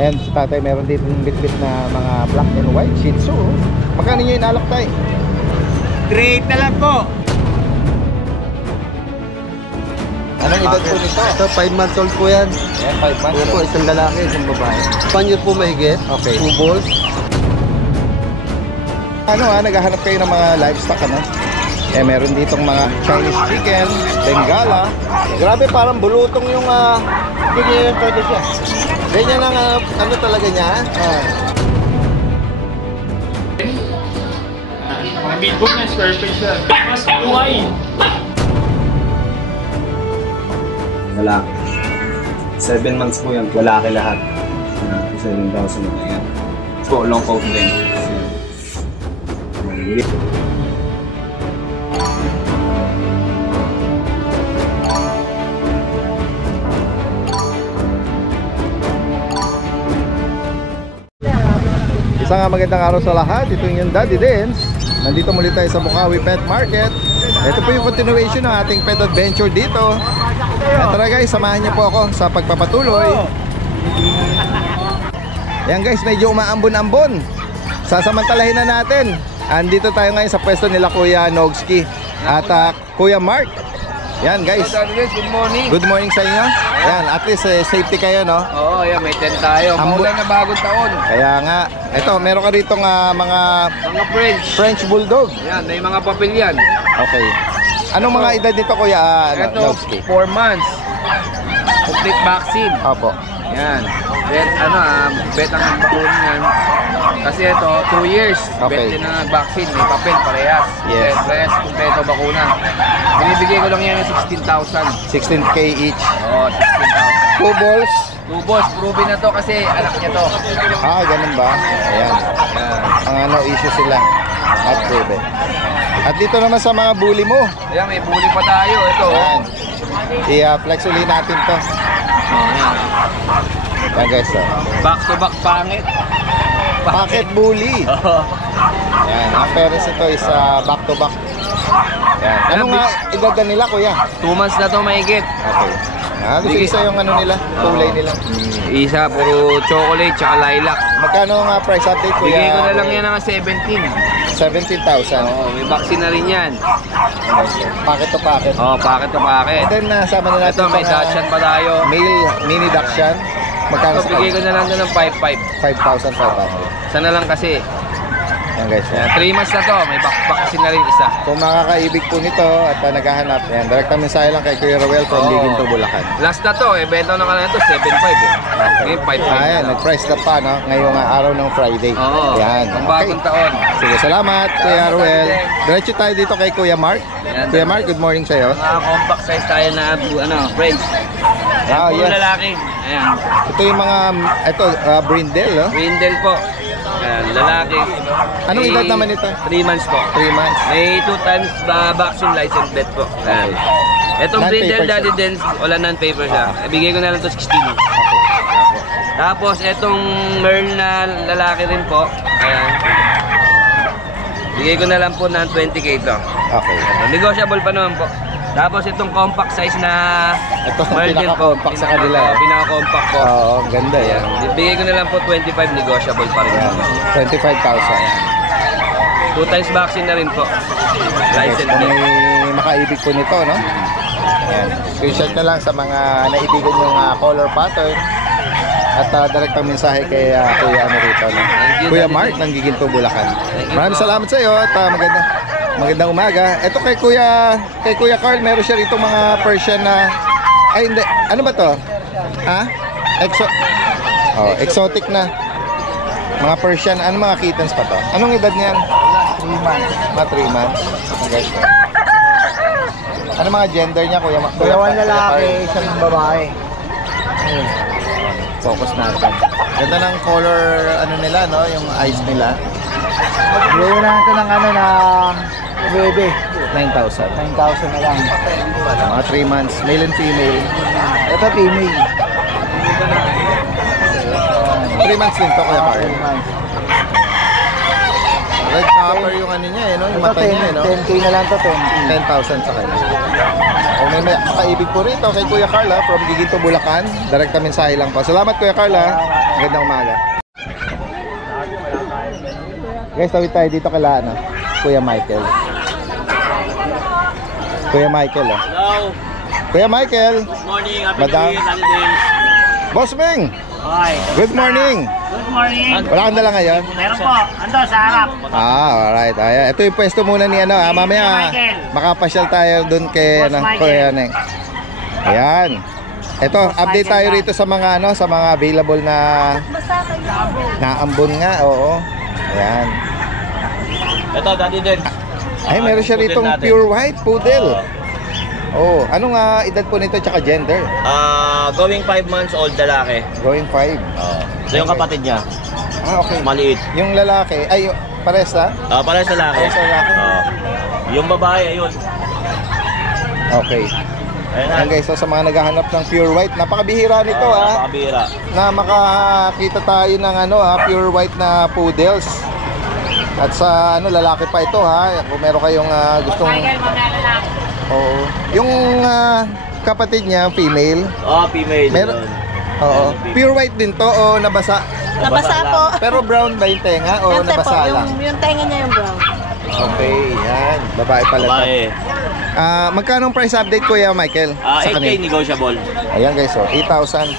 Ayan, si tatay meron dito ng bit-bit na mga black and white Shih Tzu. Magkano nyo inalok tayo? 3.8 na lang po. Anong edad po nito? Ito, 5 months old po yan. Ayan, 5 months. Ayan po, isang lalaki, isang babae. 1 year po mahigit. Okay. 2 balls. Ano naghahanap kayo ng mga livestock ano? Eh meron ditong mga Chinese chicken, Bengala. Grabe, parang bulutong yung ganyan talaga siya. Ganyan ang ano talaga niya. Mga big-book na square face siya. Mas buhay. Lalaki. 7 months po yan. Lalaki lahat. 7,000 na yan. Po, long coat din. Isang magandang araw sa lahat. Ito yung Daddy Dens. Nandito muli tayo sa Bukawi Pet Market. Ito po yung continuation ng ating pet adventure dito. At tara guys, samahan niyo po ako sa pagpapatuloy. Yan guys, medyo umaambon-ambon. Sasamantalahin na natin. Andito tayo ngayon sa pwesto nila Kuya Nogski at Kuya Mark. Yan guys. Good morning. Good morning sa inyo. Yan, at least safety kayo, no? Oo, yan, may tent tayo. Maulan na bagong taon. Kaya nga, ito, meron ka rito mga French Bulldog. Yan, may mga papel yan. Okay. Anong mga edad nito, Kuya Ito, Nogski? 4 months. Complete vaccine. Opo. Yan. Bet, bet ang bakuna yan. Kasi ito, 2 years. Okay. Bet din ang vaccine. May papel, parehas. Yes. Parehas, kumpleto bakuna. Binibigay ko lang yan ng 16,000. 16K each. Oo, 16,000. 2 balls. 2 balls, proven na to kasi anak niya to. Ganun ba? Ayan. Ang issue sila. At proven. At dito naman sa mga bully mo. Ayan, may bully pa tayo. Ito. Ayan. I-flex ulit natin to. Ayan. Yan guys. Back to back pangit. Pocket bully. Yan. Ang parents ito is back to back. Yan. Ano nga edad na nila, Kuya? 2 months na to mahigit. Okay. Isa yung ano nila, kulay nila. Isa, puro chocolate, tsaka lilac. Magkano nga price update, Kuya? Bigay ko na lang yan ng 17. 17,000. Oo, may vaccine na rin yan. Packet to packet. Oo, packet to packet. And then nasama na natin Ito, may Dachshund pa tayo. male mini Dachshund. Magkano Ito, bigay ko na lang ng 5,500. 5,500. Sana lang kasi. Yan guys. Yan, 3 months na to, may vaccine na rin isa. Kung makakaibig po nito at naghahanap, yan, direct mensahe lang kay Kuya Roel from Liginto, Bulacan. Last na to, benta na kanina to, 7,500 eh. Ngayon, 5,500 Ayan, nag-price na pa, no? Ngayong araw ng Friday. Oo, Yan. ang bagong taon. Sige, salamat, Kuya Roel. Diretso tayo dito kay Kuya Mark. Yan. Kuya Mark, good morning sa'yo. Mga compact size tayo na, French. Yan, puro Yes. lalaki. Ayan. Ito yung mga, brindle, no? Brindle po. Ayan, lalaki. Anong edad naman ito? 3 months po. 3 months. May 2 times vaccine license bet po. Ayan. Etong Non-paper Brindle siya. Daddy Dens, wala non-paper siya. Ibigay ko na lang to 16. Tapos etong Merl na lalaki rin po. Ayan. Bigay ko na lang po ng 20K to. Okay. Negotiable pa naman po. Tapos itong compact size na Ito ang Merl din po. pinaka-compact sa kanila, eh. Pinaka-compact po. Oo, ang ganda yan. Bigay ko na lang po 25, negotiable pa rin. 25,000. 2 times vaccine na rin po. Yes, License kung din. may makaibig po nito, no? Ayan. Screenshot na lang sa mga naibigan yung color pattern. At direct ang mensahe kay Kuya rito, no? Kuya Mark ng Giginto, Bulacan. Maraming salamat sa iyo at magandang umaga. Ito kay Kuya Carl, meron siya rito mga Persian na hindi. Ano ba 'to? Exotic na. Mga Persian, mga kittens pa 'to? Anong edad niyan? 3 months. Mga 3 months. Okay. Ano mga gender niya, Kuya Mark? Dalawang lalaki, isang babae. Focus natin. Ganda ng color nila, no? Yung eyes nila. Bigyan na natin ng baby. 9,000. 9,000 na lang. Mga 3 months, male and female. Ito female. 3 months din to, Kuya Carl. 3 months. Red copper yung niya, no? Yung Ito mata niya, no? 10K na lang to, 10,000 sa kanya. Kung may makaibig po rito kay Kuya Carla from Giginto, Bulacan, direct mensahe lang po. Salamat, Kuya Carla. Magandang umaga. Guys, tawid tayo dito kala ano, Kuya Michael. Kuya Michael, oh. Hello. Kuya Michael. Good morning. Happy Madam. New Year, holidays. Boss Ming. Hi. Good morning. Good morning. Wala kang dala ngayon? Meron po. Ando sa harap. Alright. Ayan. Ito yung pwesto muna ni ano. Mamaya Michael. makapasyal tayo dun kay Boss ano, Michael. Kuya Neng. Ayan. Ito, update tayo rito sa mga ano, sa mga available na ambon nga, oo. Ayan. Ito, dati din. Ay, meron siya Poodle ritong natin. pure white poodle. Oh, anong edad po nito tsaka gender? Going 5 months old lalaki. Going 5. So yung kapatid niya, Okay. maliit. Yung lalaki, ay, pares ha? Pares lalaki. Pares lalaki. Yung babae, ayun. Okay. Ayun na. Ayan guys, so sa mga naghahanap ng pure white, napakabihira nito Napakabira. na makakita tayo ng ano pure white na poodles. At sa ano lalaki pa ito kung meron kayong gustong oo. Yung kapatid niya, female. Female. Meron. Oo. Pure white din to o nabasa? Nabasa po. Pero brown ba yung tenga o Yan po, nabasa lang? yung tenga niya yung brown. Okay, yan. Babae pala to. Babae. Magkano ang price update Kuya Michael? 8K negotiable. Ayan guys, so 8,000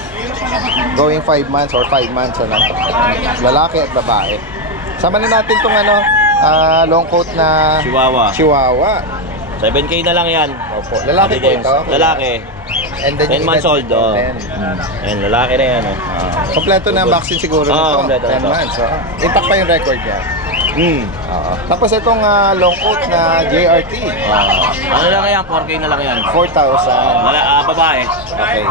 going 5 months or 5 months ano. Lalaki at babae. Sama na natin tong ano, long coat na Chihuahua. 7K na lang yan. Opo. Lalaki po ito. Lalaki. And then 10 months old. Oh. 10. Ayan, lalaki na yan. Kompleto na ang vaccine siguro nito. kompleto 10 na to. months. Intact pa yung record niya. Oo. Tapos itong long coat na JRT. Ano lang yan? 4K na lang yan. 4,000. Babae. Okay.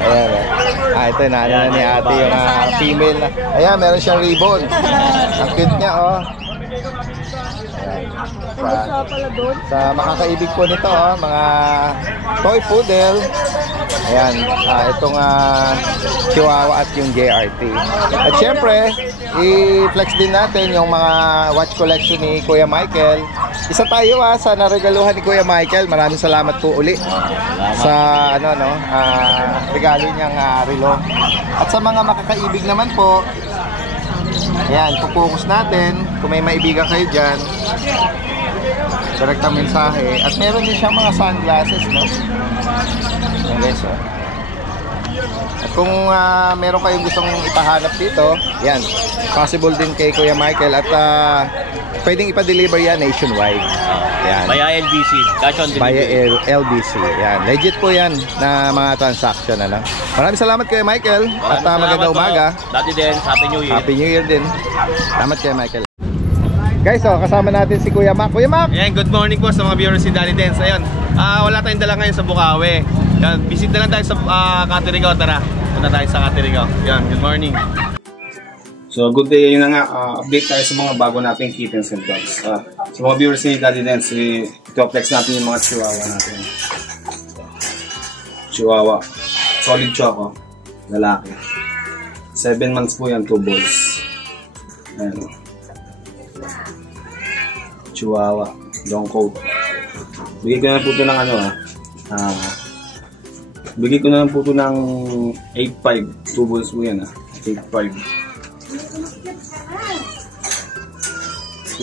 Ayan. Ito na ano ni ate yung female na. Ayan, meron siyang ribbon. Ang cute niya, oh. Sa makakaibig po nito, mga toy poodle. Ayan, itong Chihuahua at yung JRT. At syempre, i-flex din natin yung mga watch collection ni Kuya Michael. Isa tayo sa naregaluhan ni Kuya Michael. Maraming salamat po uli sa regalo niyang relo. At sa mga makakaibig naman po, ayan, pupokus natin kung may maibigan kayo dyan, direktang mensahe. At meron din siyang mga sunglasses, no? Ayan guys, At kung meron kayong gustong ipahanap dito, yan, possible din kay Kuya Michael. At pwedeng ipa-deliver yan nationwide. Yan. Via LBC. Cash on Via delivery. LBC. Yan. Legit po yan na mga transaction. Ano? Maraming salamat Kuya Michael. At magandang umaga. Dati din, Happy New Year. Happy New Year din. Salamat Kuya Michael. Guys, kasama natin si Kuya Mac. Kuya Mac! Ayan, good morning po sa mga viewers ni Danny Dance. Ayun, wala tayong dala ngayon sa Bukawi. Yan, visit na lang tayo sa Caterigaw. Tara, punta tayo sa Caterigaw. Yan, good morning. So, good day. Yun na nga, update tayo sa mga bago nating kittens and dogs. Sa mga viewers ni Danny Dance, i-flex natin yung mga Chihuahua natin. Chihuahua. Solid choco. Lalaki. 7 months po yan, 2 balls. Ayan. Chihuahua. Long coat. Bigay ko na po ito ng bigay ko na lang po ito ng 8.5. 2 balls po yan 8.5.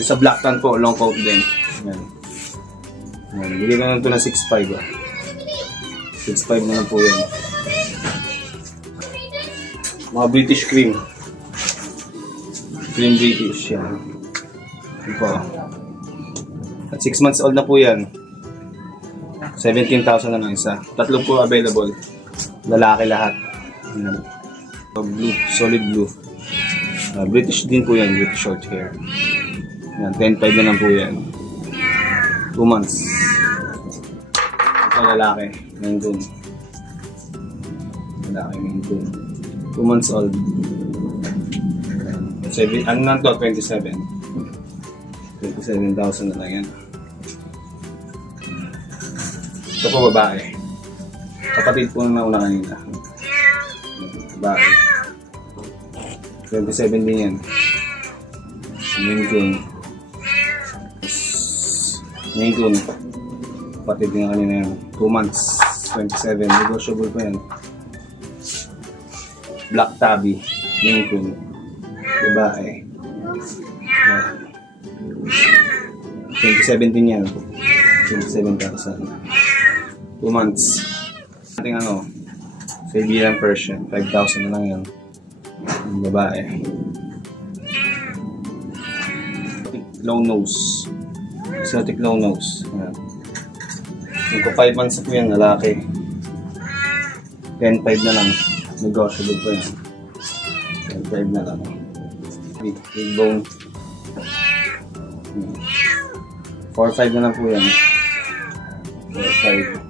Sa black tan po, long coat din. Ayan. Ayan. Bigay ko na lang ito ng 6.5. 6.5 na lang po yan. Mga British cream. Cream British. Yan. Ito po. At 6 months old na po yan. 17,000 na lang isa. Tatlo po available. Lalaki lahat. Ayan. Blue. Solid blue. British din po yan. With short hair. Ayan. 10.5 na lang po yan. 2 months. Ito lalaki. Maine Coon. Lalaki Maine Coon. 2 months old. Ano na to? 27,000 na lang yan. Ito po babae. Kapatid po na nauna kanina. Babae. 27 din yan. Maine Coon. Maine Coon. Kapatid din kanina yan. 2 months. 27. Negotiable pa yan. Black Tabby. Maine Coon. Babae. Yan. 2017 yan. 27,000. 2 months. Ating ano, Siberian Persian. 5,000 na lang yan. Yung babae. Long nose. Exotic long nose. Yan. Yung 5 months na po yan, lalaki. 10,500 na lang. Negotiable po yan. 10,500 na lang. Big bone. 4,500 na lang po yan. 4,500.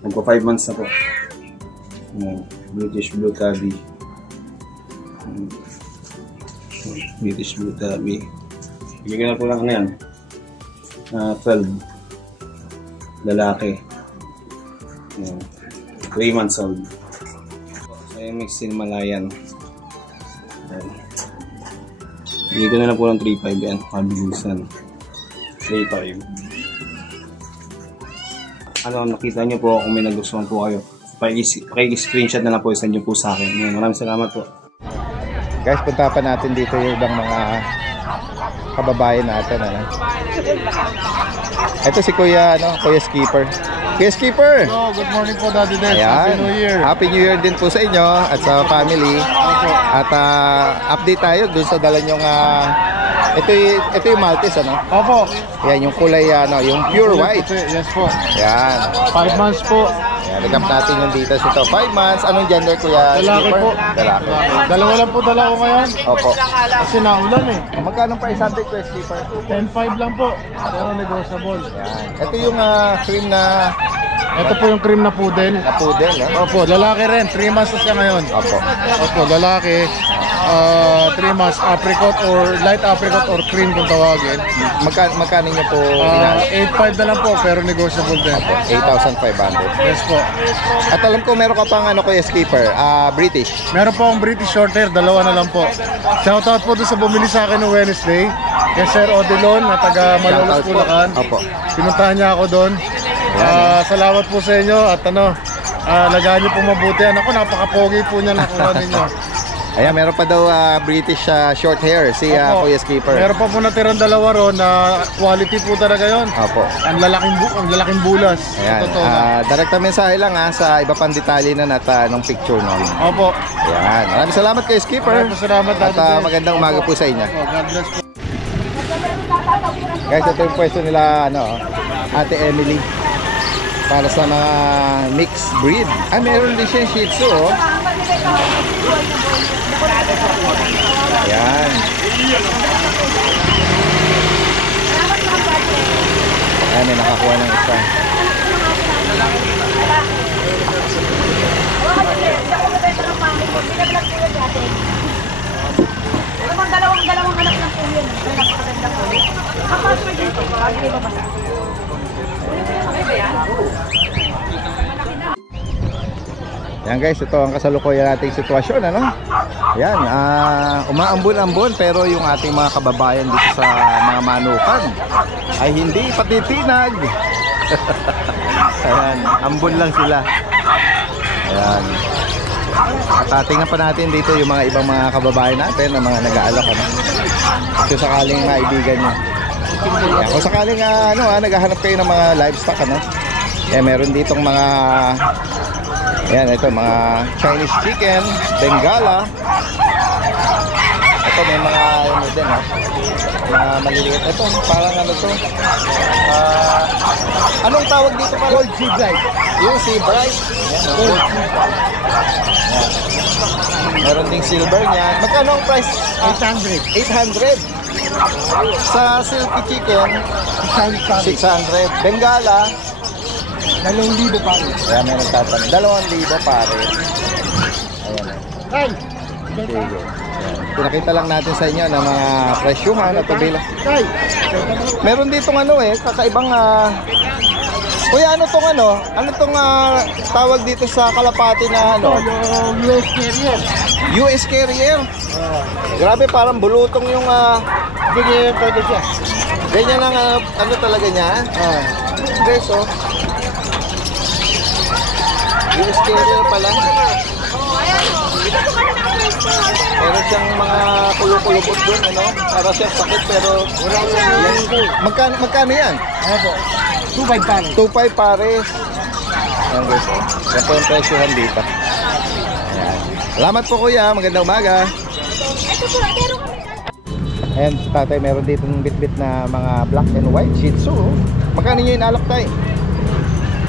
Nagpo 5 months na po. British Blue Tabby. British Blue Tabby. Bigyan na po lang ano yan. 12. Lalaki. 3 months old. So yung mixed Himalayan. Bigyan ko na lang po ng 3,500 yan. Mabilisan. 3,500. Ano, nakita nyo po kung may nagustuhan po kayo. Paki-screenshot na lang po, send nyo po sa akin. Maraming salamat po. Guys, punta pa natin dito yung ibang mga kababayan natin. Ano? Ito si Kuya, Kuya Skipper. Kuya Skipper! So, good morning po, Daddy Des. Happy New Year. Happy New Year din po sa inyo at sa family. At update tayo dun sa dala nyong ito yung Maltese, ano? Opo. Yan, yung kulay, yung pure white. Yes po. Yan. 5 months po. Yan, nagap natin yung dito ito. 5 months. Anong gender, Kuya Lalaki Skipper? po. Lalaki. Dalawa lang po dala ko ngayon. Opo. Kasi naulan eh. Magkano price natin, Kuya Skipper? 10,500 lang po. Pero negotiable. Yan. Ito yung cream na Ito po yung cream na poodle. poodle, Opo, lalaki rin. 3 months na siya ngayon. Opo. Opo, lalaki. 3 months apricot or light apricot or cream kung tawagin. Magkano nyo po 8,500 na lang po pero negotiable din. 8,500. Yes po. At alam ko meron ka pang Kuya Skipper, British. Meron po akong British Shorthair, dalawa na lang po. Shoutout po doon sa bumili sa akin noong Wednesday. Kay Sir Odilon na taga Malolos, Shoutout po. Bulacan. Opo. Pinuntahan niya ako doon. Salamat po sa inyo at lagaan niyo po mabuti. Ako, napaka-pogi po niya nakuha ninyo. Ayan, meron pa daw British short hair si Opo. Kuya Skipper. Meron pa po natirang dalawa ron na quality po talaga yon. Opo. Ang lalaking bulas. Ayan, Totoo na. direkta mensahe lang sa iba pang detalye na nung picture nun. Opo. Ayan, maraming salamat Kuya Skipper. Maraming salamat, At Daddy Des. magandang umaga po sa inyo. God bless po. Guys, ito yung pwesto nila, Ate Emily. Para sa mga mixed breed. Meron din siya Shih Tzu, oh. Ayan. Ayan, may nakakuha ng isa. Dalawang anak ng po yun. Napakaganda po. Kapasword dito. Hindi ba basta? Yan guys, ito ang kasalukuyan nating sitwasyon, Yan, umaambon-ambon pero yung ating mga kababayan dito sa mga manukan ay hindi patitinag. Ayan, ambon lang sila. Ayan. At tingnan pa natin dito yung mga ibang mga kababayan natin na mga nag-aalok, Kung sakaling maibigan nyo. Ayan, kung sakaling naghahanap kayo ng mga livestock, meron ditong mga ito mga Chinese chicken, Bengala. Ito may mga din, mga maliliit. Ito parang anong tawag dito pa? Gold Sea Bright. Yung Sea Bright. Gold Sea. Meron ding silver niya. Magkano ang price? 800. 800. Sa silky chicken 600. Bengala 2,000 pare. Kaya may nagtatanong. 2,000 pare. Ayan. Sige. Ayan. Pinakita lang natin sa inyo ng mga presyuhan at bilang. Meron ditong kakaibang Kuya, ano tong tawag dito sa kalapati na Yung US Carrier. US Carrier. Grabe, parang bulutong yung Sige, pwede siya. ganyan ang talaga niya. Guys, terrier pala. Meron siyang mga kulupot doon, ano? Para siyang sakit pero magkano yan? Ano po? 2.5 pare. 2.5 pares. Ayan guys, oh. Yan po yung presyohan dito. Ayan. Salamat po kuya, magandang umaga. Ayan, tatay, meron dito ng bit-bit na mga black and white Shih Tzu. Magkano nyo inalok tayo?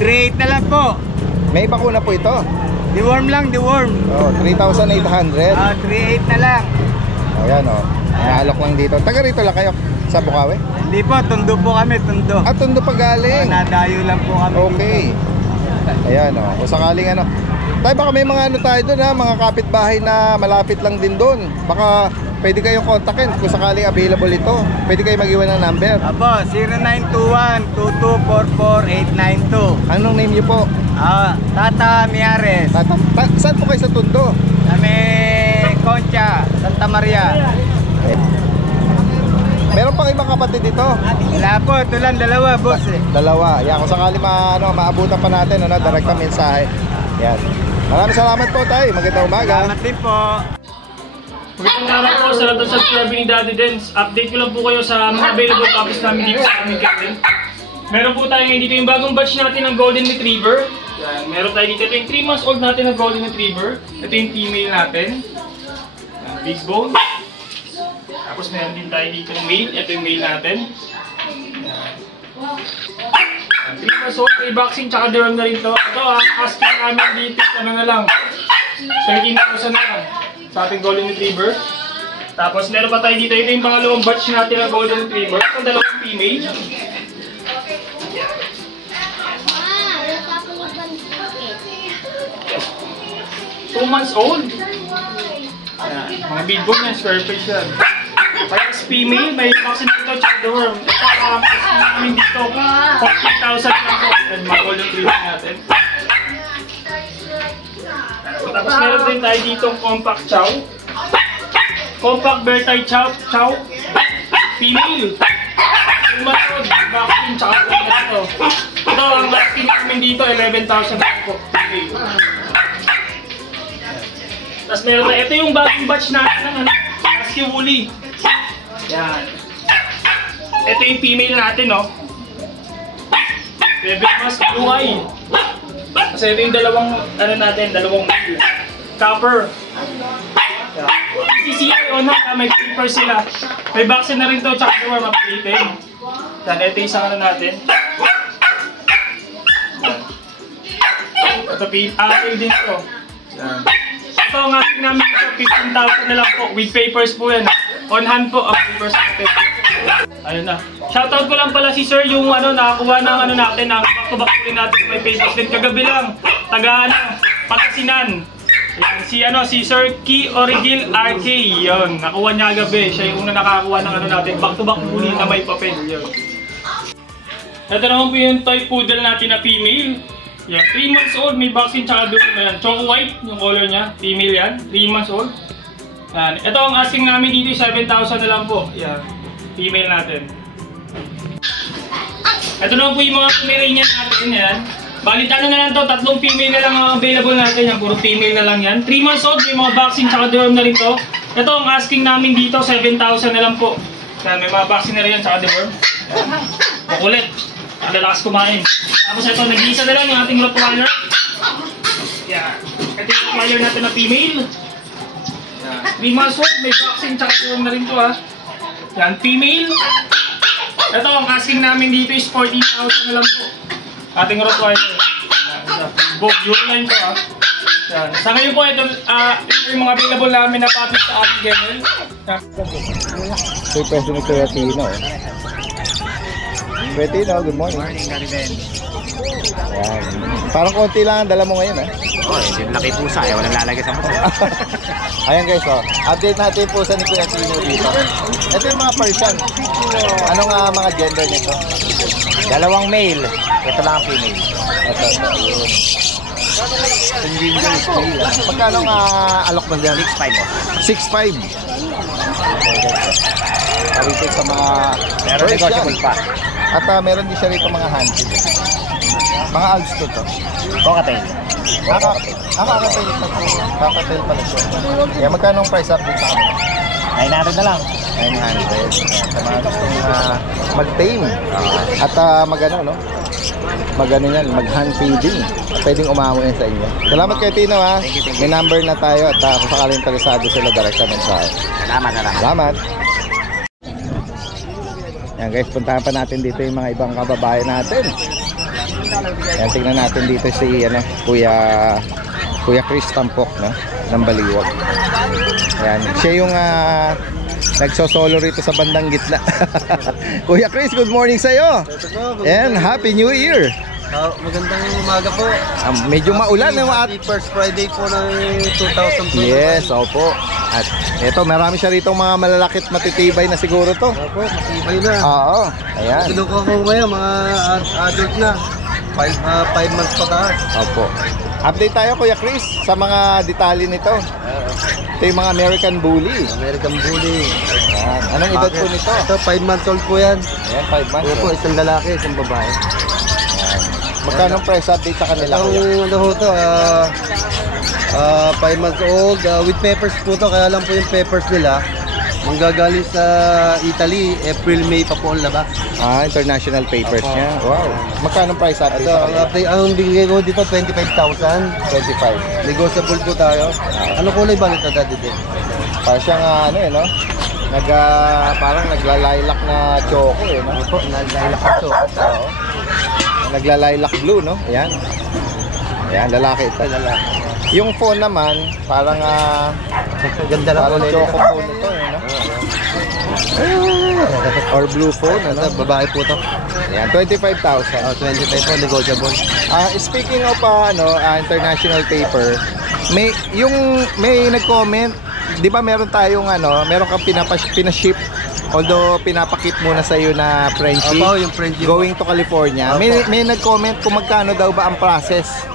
3.8 na lang po. May bakuna po ito. Deworm lang, deworm. Oh, 3,800. 3.8 na lang. Ayan oh. Inaalok lang dito. Taga rito lang kayo sa Bukawi? Hindi po, tundo po kami, tundo. At Tondo pa galing. Nadayo lang po kami. Okay. Ayan oh. Kung sakaling ano. Tayo baka may mga ano tayo doon ha, mga kapitbahay na malapit lang din doon. Baka pwede kayong kontakin kung sakaling available ito. Pwede kayo mag-iwan ng number. Apo, 0921-2244-892. Anong name niyo po? Tata Miares. Saan po kayo sa Tondo? Kami Concha, Santa Maria. Meron pa kayong mga kapatid dito? Wala po, ito lang dalawa, boss eh. Dalawa. Yan, kung sakali maabutan pa natin, ano, direct na mensahe. Yan. Maraming salamat po tayo. Magandang umaga. Salamat din po. Magandang araw po sa lahat ng subscriber ni Daddy Dens. Update ko lang po kayo sa mga available copies namin dito sa aming kitten. Meron po tayo ngayon dito yung bagong batch natin ng Golden Retriever. Yan. Meron tayo dito. Ito yung 3 months old natin ng Golden Retriever. Ito yung female natin. Big bone. Tapos meron din tayo dito ng male. Ito yung male natin. 3 months old, may vaccine tsaka derm na rin to. Ito asking namin dito, ano na lang, 13,000 na lang sa ating Golden Retriever. Tapos meron pa tayo dito, ito yung pangalawang batch natin ng Golden Retriever. Ito dalawang female. 2 months old. Ayan, mga big bone yan, square face yan. Parehas female, may vaccine dito, check the worm. Ito, namin dito, 14,000 lang po. Yan, mga Golden Retriever natin. Tapos meron din tayo ditong compact chow. Compact bear tie chow. Female. Umatod, vaccine, tsaka po na ito. Ito, ang vaccine namin dito, 11,000 lang po. Female. Tapos meron tayo, ito yung bagong batch natin ng Husky Woolly. Yan. Ito yung female natin, no? Bebe Mask Blue Eye. Kasi ito yung dalawang, ano natin, dalawang copper. CCI on ha, may paper sila. May vaccine na rin to, tsaka worm updated. Yan, ito yung isang ano natin. Yan. Ito, PA din to. Yan. Ito ang ating namin ito, 15,000 na lang po. With papers po yan. On hand po ang papers natin. Ayun na. Shoutout ko lang pala si Sir yung ano, nakakuha ng ano natin, ng back-to-back rin natin may papers din. Kagabi lang, taga Pangasinan. Si Sir Key Origil RK. Yun, nakuha niya kagabi. Siya yung una nakakuha ng ano natin, back-to-back muli na may papel. Yun. Ito naman po yung toy poodle natin na female. Yan, 3 months old, may vaccine tsaka doon na yan. Choco white yung color niya, female yan, 3 months old. Yan, ito ang asking namin dito, 7,000 na lang po. Yan, female natin. Ito naman po yung mga Pomeranian natin yan. Balit ano na lang to, 3 female na lang ang available natin yan, puro female na lang yan. 3 months old, may mga vaccine tsaka derm na rin to. Ito ang asking namin dito, 7,000 na lang po. Yan, may mga vaccine na rin yan tsaka derm. Makulit. Lalakas kumain. Tapos ito, nag-iisa na lang yung ating Rottweiler. Yan. Ito yung Rottweiler natin na female. Yan. 3 months old, may vaccine, tsaka turn na rin to ha. Yan, female. Ito, ang asking namin dito is 14,000 na lang po. Ating Rottweiler. Yan. Book, yun line to ha. Yan. Sa ngayon po, ito yung mga available namin na puppies sa ating kennel. So, yung pwesto ni Kuya Tino. Kuya Tino, good morning. Kariben. Ayan. Parang konti lang ang dala mo ngayon, eh. Yung laki pusa, walang lalagay sa pusa. Ayan guys, oh. Update natin po sa ni Kuya Tino dito. Ito yung mga Persian. Ano nga mga gender nito? Dalawang male, ito lang ang female. Ito, yun. Hindi guys, magkano nga alok mo dyan? 6.5 6.5. po. Rito sa mga Pero negotiable pa. At meron din siya rito mga handpid. Mga Alps to. Cocktail. Kakatail ito po. Kakatail pala siya. Kaya magkano ang price update sa kanila? 900 na lang. 900. Sa mga gustong mag-tame. At mag-ano, no? Mag-ano yan, mag-hand feeding. Pwedeng umamo yan sa inyo. Salamat kay Tino, ha? May number na tayo at kung sakaling interesado sila, direkta mensahe. Salamat na lang. Salamat. Yan guys, puntahan pa natin dito yung mga ibang kababayan natin. Yan, tingnan natin dito si Kuya Chris Tampok, no? Ng Baliwag. Yan, siya yung nagsosolo rito sa bandang gitna. Kuya Chris, good morning sa'yo. And Happy New Year. Magandang umaga po. Medyo maulan ng First Friday po ng 2020. Yes, opo. At ito, marami siya rito mga malalakit matitibay na siguro to. Opo, matibay na. Oo, ayan. Kinukuha ko ngayon, mga adult na. 5 months pa taas. Opo. Update tayo Kuya Chris sa mga detalye nito. Ito yung mga American Bully. American Bully. Ayan. Anong edad po nito? Ito, 5 months old po yan. Ayan, 5 months. Opo, isang lalaki, isang babae. Magkano ang price update sa kanila? Ang ano ho to, 5 months old, with peppers po to, kaya lang po yung peppers nila manggagaling sa Italy, April, May pa po ang labas. International papers niya. Wow. Magkano ang price update Ito, sa kanila? ang bigay ko dito, 25,000. 25. Negotiable po tayo. Ano kulay ba nito, Daddy? Para siyang ano eh, no? Parang naglalaylac na choco eh, no? Opo, naglaylak ito. Oo. Naglalaylac blue, no? Ayan. Ayan, lalaki ito. Lalaki. Yung phone naman, parang Ganda lang parang kulay choco nito. phone ito eh, no? Or blue phone, ano? Ito, babae po to. Ayan, 25,000. 25 po, negotiable. Speaking of international paper, may nag-comment, 'di ba meron tayong meron kang pinaship, although pinapakip muna sa iyo na Frenchie. Opo, yung Frenchie going to California. May nag-comment kung magkano daw ba ang process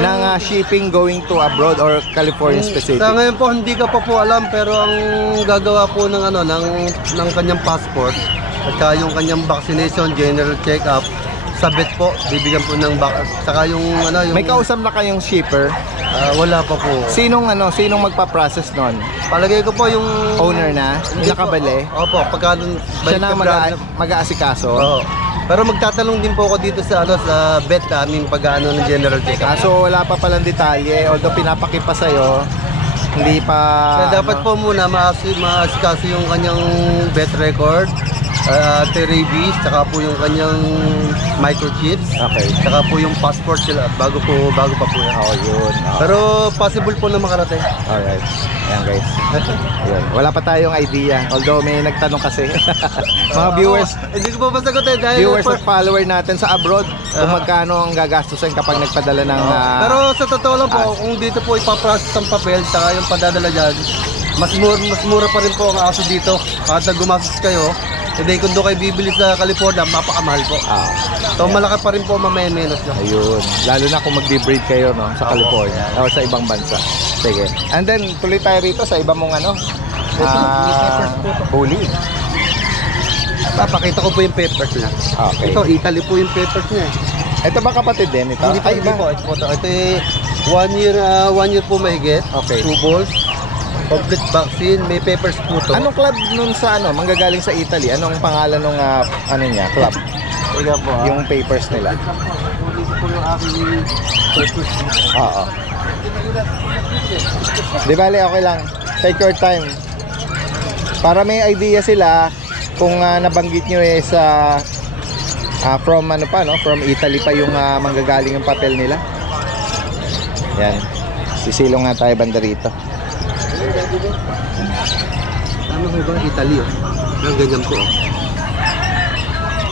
ng shipping going to abroad or California specific. Sa ngayon po hindi ka pa po alam, pero ang gagawa po ng ng kanyang passport at saka yung kanyang vaccination, general check-up, sabit po, bibigyan po ng saka yung May kausap na kayong shipper? Wala pa po. Sinong magpa-process nun? Palagay ko po yung Owner na? Hindi Nakabali? po. Opo, pagka Siya na mag-aasikaso? Oo. Pero magtatanong din po ako dito sa sa vet namin pag-ano ng general check-up. So wala pa palang detalye, although pinapakip pa sa'yo, hindi pa... Kaya dapat po muna maasikaso yung kanyang vet record, rabies, saka po yung kanyang microchips, Okay. saka po yung passport sila bago pa po yan. Yun. Pero possible po na makarating. Alright. Ayan guys. Yun. Wala pa tayong idea. Although may nagtanong kasi. Mga viewers, Hindi ko pa masagutin dahil viewers at follower natin sa abroad kung magkano ang gagastusin kapag nagpadala ng... pero sa totoo lang po, kung dito po ipaprocess ang papel saka yung padadala dyan, mas mura pa rin po ang aso dito. Kahit na gumastos kayo, hindi kung doon kayo bibili sa California, mapakamahal po. So malaki pa rin po mamaya-menos nyo. Ayun. Lalo na kung magbe-breed kayo sa California o sa ibang bansa. Sige. And then, tuloy tayo rito sa iba mong bully. Papakita ko po yung papers niya. Okay. Ito, Italy po yung papers niya. Ito ba kapatid din ito? Hindi po, hindi po. Ito yung 1 year po mahigit. Okay. 2 balls. Complete vaccine. May papers po to. Anong club nun sa manggagaling sa Italy? Anong pangalan ng niya, club? Ika po. Yung papers nila. Dito po yung aking papers. Oo. Di bale, okay lang. Take your time. Para may idea sila kung nabanggit nyo sa from from Italy pa yung manggagaling yung papel nila. Yan. Sisilong nga tayo banda rito. Ano po ba? Italy Ang ganyan po.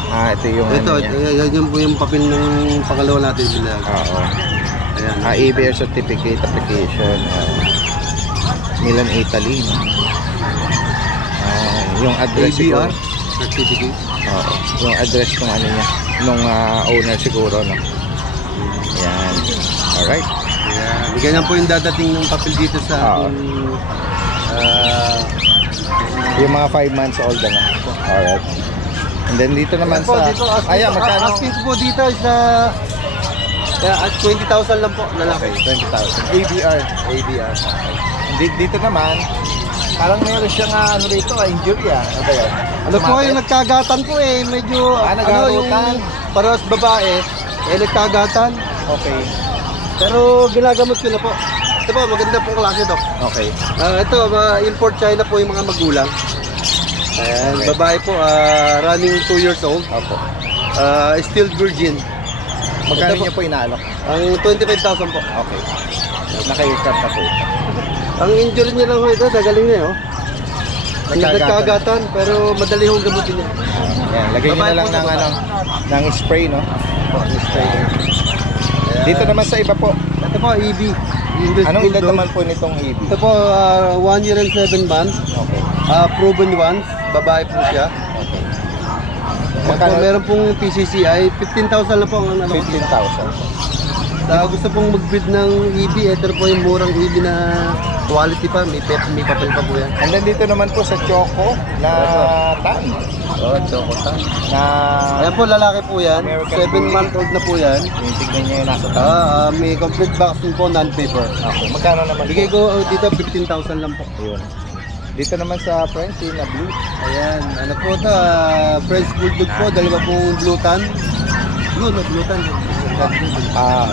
Ito yung Ito, yan po yung papel ng pangalawa natin sila. Oo. Ayan. EBR certificate application. Milan, Italy. No? Yung address siguro. ABR certificate. Oo. Yung address ng niya, nung owner siguro, no. Yan. Alright. Ayan. Ganyan po yung dadating ng papel dito sa yung mga 5 months old na. Alright. And then dito naman po, sa... dito, Ayan, magkano? asking po dito is At 20,000 lang po, lalaki. 20,000. ABR. ABR. Dito naman, parang meron siyang ano rito, injury Ano ba yan? Ano po yung nagkagatan po eh, medyo nagharutan. Parehas babae, nagkagatan. Okay. Pero ginagamot ko na po. Ito po, maganda pong klase to. Okay. Ito, import China po yung mga magulang. Ayan, babae po, running 2 years old. Opo. Still virgin. Magkano Ito po, niyo po inaalok? Ang 25,000 po. Okay. Naka-earcap na po. Ang injury niya lang ho ito, nagaling na yun. Nagkagatan. Nagkagatan, pero madali hong gamutin niya. Yan, lagay niyo na lang ng ng spray, no? Spray. Dito naman sa iba po. Ito po, EB. English Anong edad Bulldog. naman po nitong EB? Ito po, 1 year and 7 months. Okay. Proven once, babae po siya. Okay. Magkano? Meron pong PCCI, 15,000 lang po ang ano. 15,000. Gusto pong mag-breed ng EB, ito po yung murang EB na quality pa, may papel pa po yan. And then dito naman po sa Choco na tan. Choco tan. Na ayan po, lalaki po yan. American 7-month-old na po yan. tingnan niyo yung nasa tan. May complete vaccine po, non-paper. Okay. Magkano naman Bigay po? ko dito 15,000 lang po. Ayun. Dito naman sa Frenchie na blue. Ayan, ano po ito, French Bulldog po, dalawa pong blue tan. Blue tan.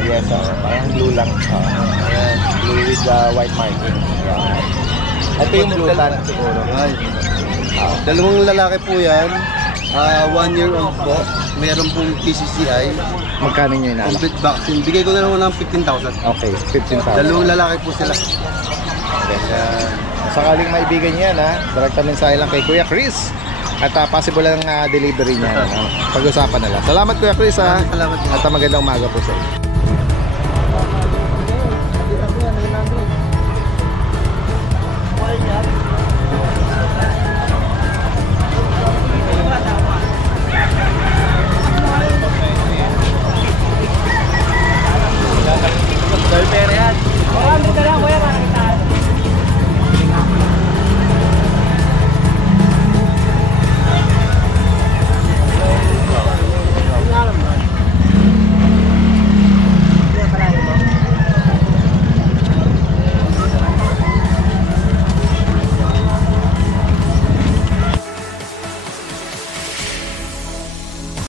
Yes, parang blue lang. Ayan. Blue with white marking. Ayan. Ito yung blue tan siguro. Ayan. Dalawang lalaki po yan. 1 year old po. Meron pong PCCI. Magkano niyo inaalok? Complete vaccine. Bigay ko na lang ng 15,000. Okay, 15,000. Dalawang lalaki po sila. Sakaling maibigan niya na, direkta mensahe lang kay Kuya Chris. At possible lang delivery niya. Pag-usapan na lang. Salamat Kuya Chris ha. Salamat. At magandang umaga po sa inyo.